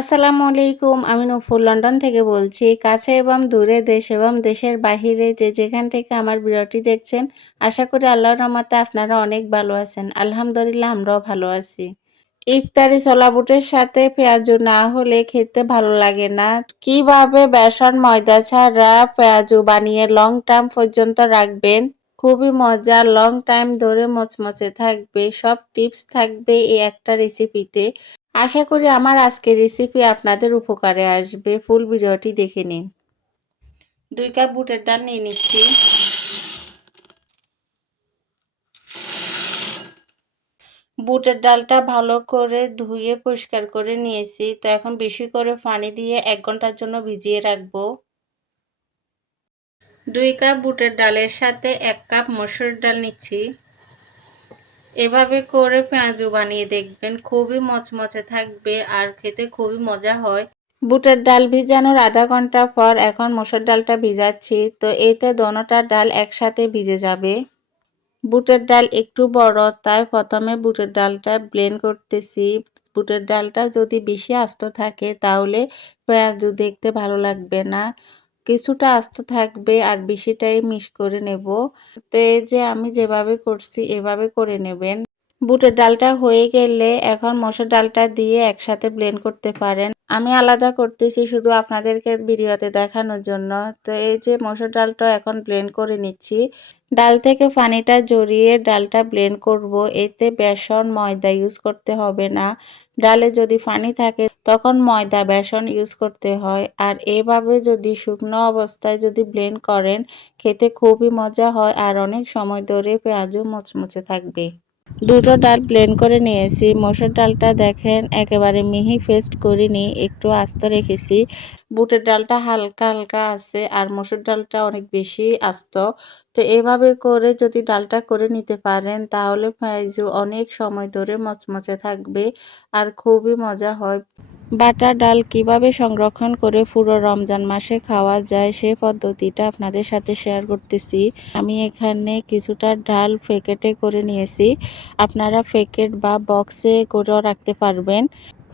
আসসালামু আলাইকুম, আমি নূপুর লন্ডন থেকে বলছি। কাছে এবং দূরে দেশ এবং দেশের বাহিরে যে যেখান থেকে আমার ভিডিওটি দেখছেন, আশা করি আল্লাহর রহমতে আপনারা অনেক ভালো আছেন। আলহামদুলিল্লাহ, আমরাও ভালো আছি। ইফতারি ছোলা বুটের সাথে পেঁয়াজু না হলে খেতে ভালো লাগে না। কীভাবে বেসন, ময়দা ছাড়া পেঁয়াজু বানিয়ে লং টার্ম পর্যন্ত রাখবেন? খুবই মজা লং টাইম ধরে মচমচে থাকবে, সব টিপস থাকবে এই একটা রেসিপিতে আশা করি আমার আজকের রেসিপি আপনাদের উপকারে আসবে। ফুল ভিডিওটি দেখে নিন। দুই কাপ বুটের ডাল নিয়ে নিচ্ছি। বুটের ডালটা ভালো করে ধুয়ে পরিষ্কার করে নিয়েছি। তো এখন বেশি করে পানি দিয়ে এক ঘণ্টার জন্য ভিজিয়ে রাখব। দুই কাপ বুটের ডালের সাথে এক কাপ মসুর ডাল নিচ্ছি। এভাবে করে পেঁয়াজু বানিয়ে দেখবেন, খুবই মচমচে থাকবে আর খেতে খুবই মজা হয়। বুটের ডাল ভিজানোর আধা ঘণ্টা পর এখন মসুর ডালটা ভিজাচ্ছি, তো এতে দোনোটা ডাল একসাথে ভিজে যাবে। বুটের ডাল একটু বড়, তাই প্রথমে বুটের ডালটা ব্লেন্ড করতেছি। বুটের ডালটা যদি বেশি আস্ত থাকে, তাহলে পেঁয়াজু দেখতে ভালো লাগবে না। কিছুটা আস্ত থাকবে আর বেশিটাই মিশ করে নেব। তো এই যে আমি যেভাবে করছি এভাবে করে নেবেন। বুটের ডালটা হয়ে গেলে এখন মসুর ডালটা দিয়ে একসাথে ব্লেন্ড করতে পারেন। আমি আলাদা করতেছি শুধু আপনাদেরকে ভিডিওতে দেখানোর জন্য। তো এই যে মসুর ডালটা এখন ব্লেন্ড করে নিচ্ছি। ডাল থেকে পানিটা জড়িয়ে ডালটা ব্লেন্ড করব। এতে বেসন, ময়দা ইউজ করতে হবে না। ডালে যদি পানি থাকে, তখন ময়দা, বেসন ইউজ করতে হয়। আর এভাবে যদি শুকনো অবস্থায় যদি ব্লেন্ড করেন, খেতে খুবই মজা হয় আর অনেক সময় ধরে পেঁয়াজও মুচমুচে থাকবে। দুটো ডাল প্লেন করে নিয়েছি। মসুর ডালটা দেখেন, একেবারে মিহি পেস্ট করিনি, একটু আস্ত রেখেছি। বুটের ডালটা হালকা হালকা আছে, আর মসুর ডালটা অনেক বেশি আস্ত। তো এভাবে করে যদি ডালটা করে নিতে পারেন, তাহলে পেঁয়াজু অনেক সময় ধরে মচমচে থাকবে আর খুবই মজা হয়। বাটা ডাল কীভাবে সংরক্ষণ করে পুরো রমজান মাসে খাওয়া যায় সে পদ্ধতিটা আপনাদের সাথে শেয়ার করতেছি। আমি এখানে কিছুটা ডাল প্যাকেটে করে নিয়েছি। আপনারা প্যাকেট বা বক্সে করেও রাখতে পারবেন।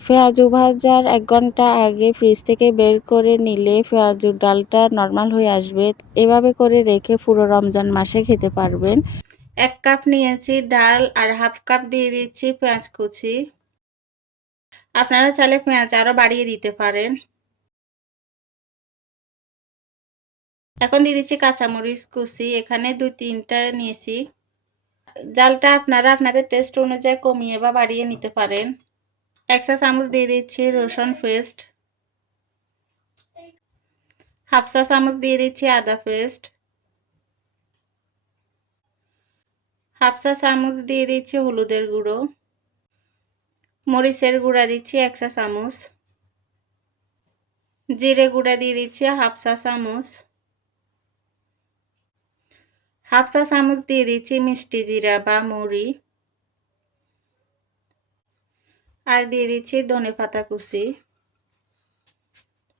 পেঁয়াজু ভাজার এক ঘণ্টা আগে ফ্রিজ থেকে বের করে নিলে পেঁয়াজুর ডালটা নর্মাল হয়ে আসবে। এভাবে করে রেখে পুরো রমজান মাসে খেতে পারবেন। এক কাপ নিয়েছি ডাল আর হাফ কাপ দিয়ে দিচ্ছি পেঁয়াজ কুচি। আপনারা চাইলে পেঁয়াজ আরও বাড়িয়ে দিতে পারেন। এখন দিয়ে দিচ্ছি কাঁচামরিচ কুচি। এখানে দুই তিনটা নিয়েছি। জালটা আপনারা আপনাদের টেস্ট অনুযায়ী কমিয়ে বা বাড়িয়ে নিতে পারেন। এক চা চামচ দিয়ে দিচ্ছি, রসুন পেস্ট হাফ চা চামচ দিয়ে দিচ্ছি, আদা পেস্ট হাফ চা চামচ দিয়ে দিচ্ছি, হলুদের গুঁড়ো. মরিচের গুঁড়া দিচ্ছি এক চা চামচ জিরে গুঁড়া দিয়ে দিচ্ছি হাফ চা চামচ হাফ চা চামচ দিয়ে দিচ্ছি, মিষ্টি জিরা বা মুড়ি. আর দিয়ে দিচ্ছি ধনে পাতা কুচি।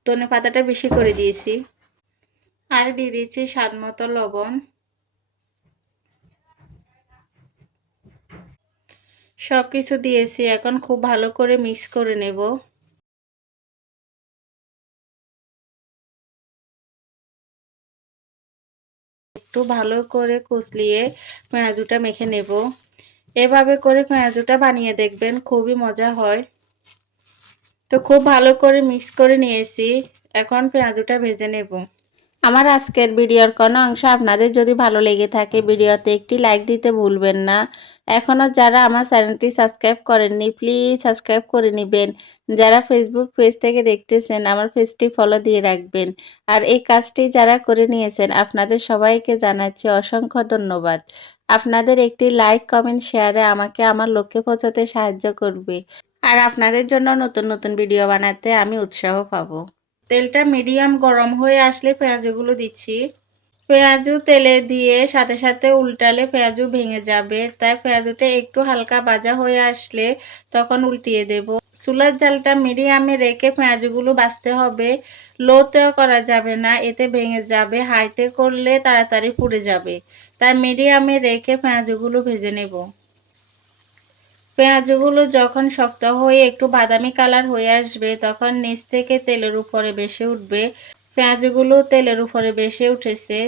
ধনে পাতাটা বেশি করে দিয়েছি। আর দিয়ে দিচ্ছি স্বাদ মতো লবণ। সব কিছু দিয়েছি, এখন খুব ভালো করে মিক্স করে নেব। একটু ভালো করে কুচলিয়ে পেঁয়াজুটা মেখে নেব। এভাবে করে পেঁয়াজুটা বানিয়ে দেখবেন, খুবই মজা হয়। তো খুব ভালো করে মিক্স করে নিয়েছি। এখন পেঁয়াজুটা ভেজে নেব। আমার আজকের ভিডিওর কোনো অংশ আপনাদের যদি ভালো লেগে থাকে, ভিডিওতে একটি লাইক দিতে ভুলবেন না। এখনও যারা আমার চ্যানেলটি সাবস্ক্রাইব করেননি প্লিজ সাবস্ক্রাইব করে নেবেন। যারা ফেসবুক পেজ থেকে দেখতেছেন, আমার পেজটি ফলো দিয়ে রাখবেন। আর এই কাজটি যারা করে নিয়েছেন, আপনাদের সবাইকে জানাচ্ছি অসংখ্য ধন্যবাদ। আপনাদের একটি লাইক কমেন্ট শেয়ারে আমাকে আমার লক্ষ্যে পৌঁছাতে সাহায্য করবে। আর আপনাদের জন্য নতুন নতুন ভিডিও বানাতে আমি উৎসাহ পাবো। তেলটা মিডিয়াম গরম হয়ে আসলে পেঁয়াজগুলো দিচ্ছি। পেঁয়াজু তেলে দিয়ে সাথে সাথে উল্টালে পেঁয়াজু ভেঙে যাবে। তাই পেঁয়াজুটা একটু হালকা ভাজা হয়ে আসলে তখন উল্টিয়ে দেব। চুলার জালটা মিডিয়ামে রেখে পেঁয়াজগুলো বাছতে হবে। লোতেও করা যাবে না, এতে ভেঙে যাবে। হাইতে করলে তাড়াতাড়ি পুড়ে যাবে। তাই মিডিয়ামে রেখে পেঁয়াজগুলো ভেজে নেব। পেঁয়াজগুলো যখন শক্ত হয়ে একটু বাদামি কালার হয়ে আসবে, তখন নিচ থেকে তেলের উপরে বেশি উঠবে। পেঁয়াজগুলো তেলের উপরে বেশি উঠেছে।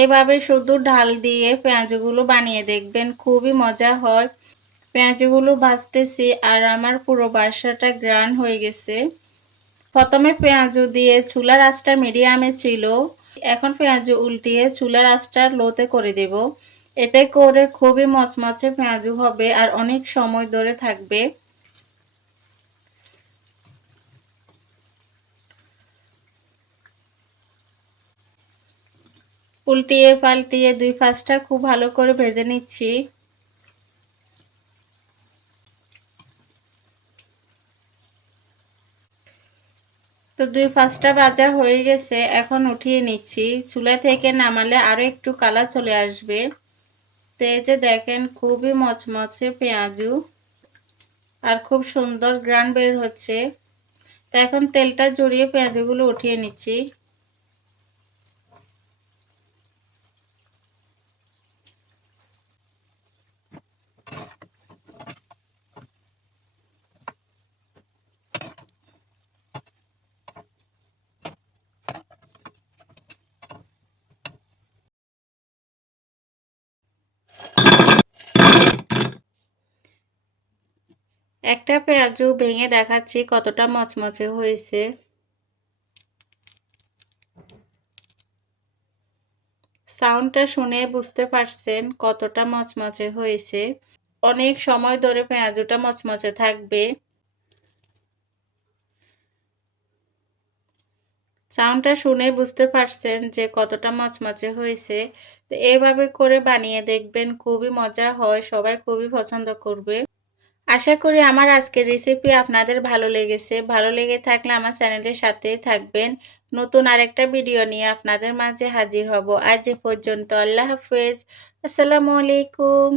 এভাবে শুধু ঢাল দিয়ে পেঁয়াজগুলো বানিয়ে দেখবেন, খুবই মজা হয়। পেঁয়াজগুলো ভাজতেছি আর আমার পুরো বাসাটা গ্রান হয়ে গেছে। প্রথমে পেঁয়াজ দিয়ে চুলার আঁচটা মিডিয়ামে ছিল, এখন পেঁয়াজ উল্টিয়ে চুলার আঁচটা লোতে করে দেব। এতে করে খুবই মচমচে পেঁয়াজু হবে আর অনেক সময় ধরে থাকবে। উল্টিয়ে পাল্টিয়ে দুই পাঁচটা খুব ভালো করে ভেজে নিচ্ছি। দুই পাঁচটা ভাজা হয়ে গেছে, এখন উঠিয়ে নিচ্ছি। চুলা থেকে নামালে আরও একটু কালা চলে আসবে। তো যে দেখেন খুবই মচমচে পেঁয়াজু। আর খুব সুন্দর গ্রান বের হচ্ছে। তো এখন তেলটা জড়িয়ে পেঁয়াজগুলো উঠিয়ে নিচ্ছি। একটা পেঁয়াজু ভেঙে দেখাচ্ছি কতটা মচমচে হয়েছে। সাউন্ডটা শুনে বুঝতে পারছেন কতটা মচমচে হয়েছে। অনেক সময় ধরে পেঁয়াজুটা মচমচে থাকবে। সাউন্ডটা শুনে বুঝতে পারছেন যে কতটা মচমচে হয়েছে। তো এইভাবে করে বানিয়ে দেখবেন খুবই মজা হয়, সবাই খুবই পছন্দ করবে। আশা করি আমার আজকের রেসিপি আপনাদের ভালো লেগেছে। ভালো লেগে থাকলে আমার চ্যানেলের সাথেই থাকবেন। নতুন আরেকটা ভিডিও নিয়ে আপনাদের মাঝে হাজির হব। আজ এ পর্যন্ত আল্লাহ হাফেজ। আসসালামু আলাইকুম।